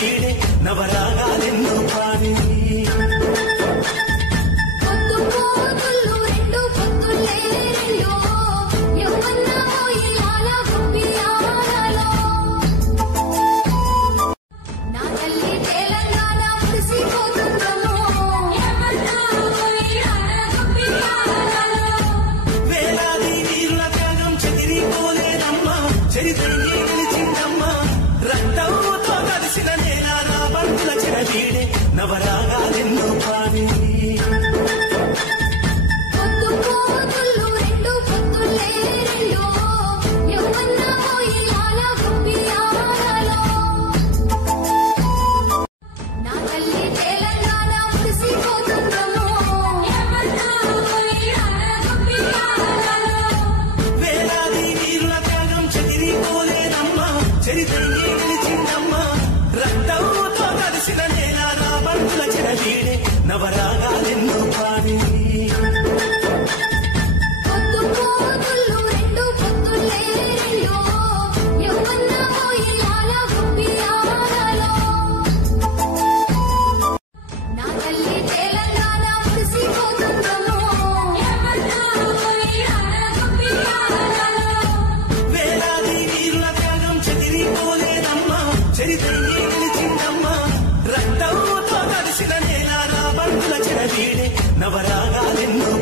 చెరవీడే నవరాగాలెన్నో పాడి వేలాది వీరుల త్యాగం చెదిరిపోలేదమ్మా చరిత్రని గెలిచిందమ్మా రక్తంతో కలిసిన నేల రాబంతుల చెరవీడే నవరాగాలెన్నో పాడి వేలాది వీరుల త్యాగం చెదిరిపోలేదమ్మా చరిత్రని గెలిచిందమ్మా రక్తంతో కలిసిన నేల రాబంతుల చెరవీడే నవరాగాలెన్నో పాడి వేలాది వీరుల త్యాగం చెదిరిపోలేదమ్మా చరిత్రని గెలిచిందమ్మా రక్తంతో కలిసిన నేల రాబంతుల చెరవీడే నవరాగాలెన్నో